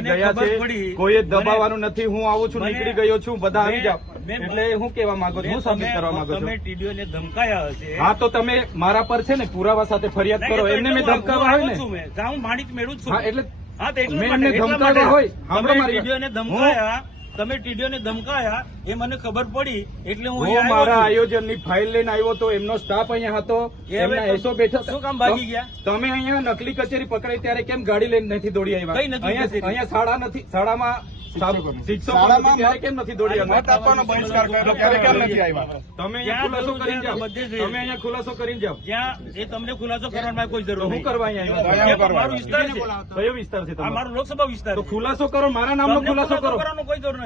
લઈને ગયા છે કોઈ દબાવવાનું નથી હું આવું છું નીકળી ગયો છું બધા આવી જાઓ એટલે હું કેવા માંગુ છું હું સબમિટ કરવા માંગુ છું ટીડીઓ ધમકાયા હશે હા તો તમે મારા પર છે ને પુરાવા સાથે ફરિયાદ કરો એમને મેં ધમકાવા આવે માણિક મેળવું છું એટલે મેં એમને ધમકાવ્યા હોય હું તમે ટીડીઓને ધમકાયા એ મને ખબર પડી એટલે હું મારા આયોજનની ફાઇલ લઈને આવ્યો તો એમનો સ્ટાફ અહીંયા હતો એસો બેઠો શું કામ ભાગી ગયા તમે અહીંયા નકલી કચેરી પકડાઈ ત્યારે કેમ ગાડી લઈને નથી દોડી આવ્યા અહીંયા શાળા નથી શાળામાં ખુલાસો કરીને જાઓ એ તમને ખુલાસો કરવાની કોઈ જરૂર હું કરવા મારો વિસ્તાર છે કયો વિસ્તાર છે ખુલાસો કરો મારા નામનો ખુલાસો કરો કોઈ જરૂર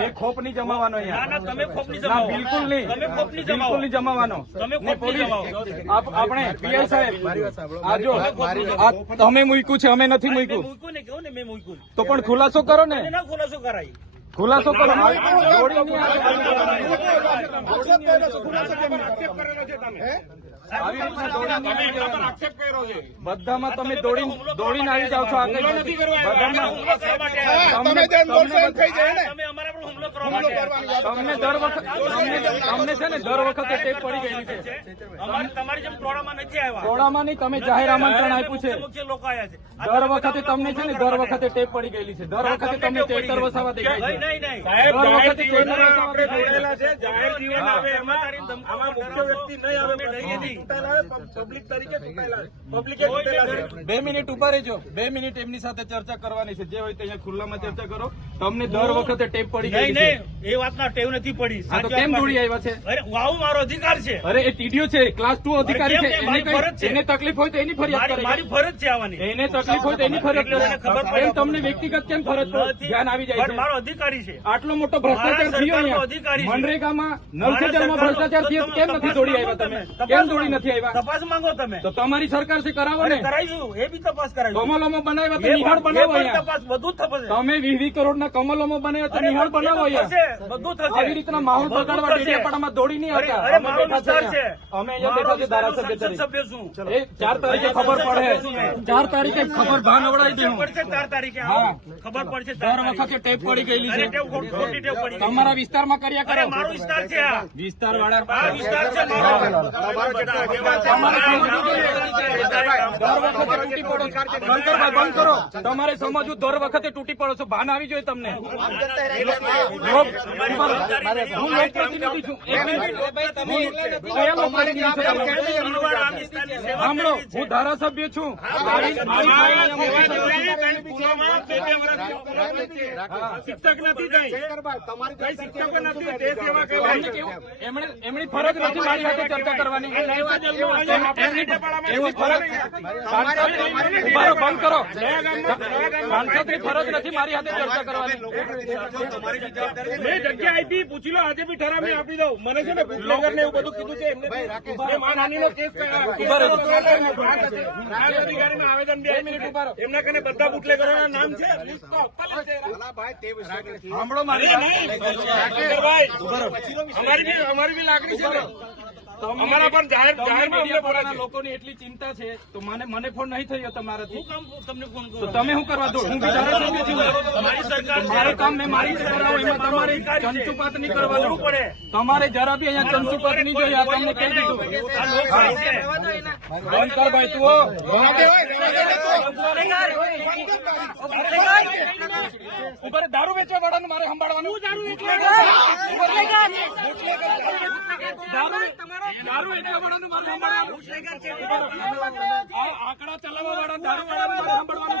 એ ખોપ નહીં જમાવાનો તમે ખોપ નહીં બિલકુલ નહીં તમે ખોપ નહીં બિલકુલ નહીં જમાવાનો તમે આપણે પીએલ સાહેબ આ તમે મૂક્યું છે અમે નથી મૂક્યું મૂક્યું ને કહું ને મેં મૂક્યું તો પણ ખુલાસો કરો ને ખુલાસો કરાય ખુલાસો કરો બધામાં તમે દોડી દોડીને આવી જાઓ છો આગળ બધામાં તમને દર વખત તમને છે ને દર વખતે ટેપ પડી ગયેલી છે તમારી જેમ ટોળામાં નથી આવ્યા ટોળામાં નહીં તમે જાહેર આમંત્રણ આપ્યું છે લોકો આવ્યા છે દર વખતે તમને છે ને દર વખતે ટેપ પડી ગયેલી છે દર વખતે તમને ચેતર વસાવા દેખાય છે દર વખતે ચેતર આપણે જોડાયેલા છે જાહેર જીવન આવે એમાં મુખ્ય વ્યક્તિ નહીં આવે પબ્લિક તરીકે પબ્લિકે બે મિનિટ ઉભા રહેજો બે મિનિટ એમની સાથે ચર્ચા કરવાની છે જે હોય તે અહીંયા ખુલ્લામાં ચર્ચા કરો તમને દર વખતે ટેપ પડી ગઈ આટલો મોટો ભ્રષ્ટાચાર થયો મનરેગામાં નલસેજરમાં ભ્રષ્ટાચાર થયો કેમ નથી દોડી આવ્યા તમે કેમ દોડી નથી આવ્યા તપાસ માંગો તમે તો તમારી સરકાર થી કરાવો ને કરાવીશું એ બી તપાસ કરાવી કમલોમાં બનાવ્યા તો નિહાળ બનાવો તમે વીસ કરોડના કમલોમાં બનાવ્યા તો નિહાળ બનાવો બધું થશે આવી રીતના માહોલ બગાડવા ડેડિયાપાડામાં દોડી નહીં આવતા અમે બેઠા છે અમે અહીંયા બેઠા છે ધારાસભ્ય સભ્ય છું એ ચાર તારીખે ખબર પડે ચાર તારીખે ખબર ભાન અવડાવી દેવું પડશે ચાર તારીખે હા ખબર પડશે દર વખતે ટેપ પડી ગયેલી છે તમારા વિસ્તારમાં કર્યા કરે મારો વિસ્તાર છે વિસ્તાર વાળા વિસ્તાર છે મારો તમારા બંધ કરો તમારે સમજવું દર વખતે તૂટી પડો છો ભાન આવી જોઈએ તમને સાંભળો હું ધારાસભ્ય છું શિક્ષક નથી એમણે એમની ફરજ નથી મારી સાથે ચર્ચા કરવાની ફરજ ઉભારો બંધ કરો સાંસદની ફરજ નથી મારી હાથે ચર્ચા કરવાની મેં જગ્યા આપી પૂછી લો આજે બી ઠરાવી આપી દઉં મને છે ને ભૂલોગર ને એવું બધું કીધું છે એમને માનહાની નો કેસ આવેદન બે મિનિટ ઉભારો એમના કને બધા બુટલેગરો ના નામ છે સાંભળો મારી અમારી બી લાગણી છે એટલી ચિંતા છે તો મને મને ફોન નહીં થયો તમારાથી તમને તમે શું કરવા દો હું બિચારા કામ મેં મારી કરાવો એમાં તમારે તમારે જરા બી અહીંયા ચંચુપાત ની જોઈએ આ તમને કહી દીધું બંધ કર ભાઈ તું ઉપર દારૂ વેચવા વાળાનું મારે સંભાળવાનું આંકડા ચલાવવા વાળા દારૂ વાળા સંભાળવાનું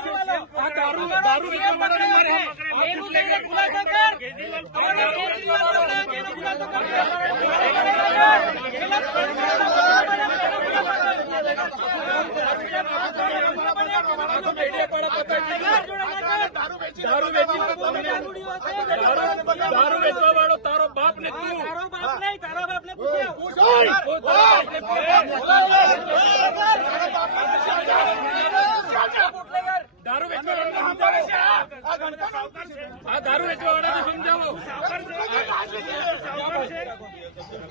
છે આ દારૂ દારૂ વેચવા વાળાનું મારે ખુલાસો કર દારૂ વેચવા વાળો તારો બાપ ને તું તારો બાપ નહીં તારા બાપ વાળા સમજાવો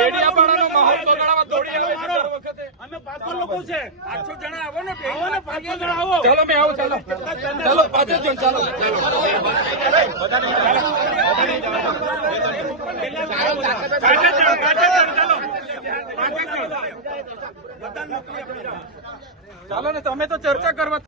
ડેડિયાપાડાનો માહોલ બગાડવા દોડી આવે વખતે અમે પાંચસો લોકો છે પાંચસો જણા આવો ને આવો ને પાંચસો જણા આવો ચાલો મેં આવો ચાલો ચાલો પાંચસો જણ ચાલો ચાલો ને તમે તો ચર્ચા કરવા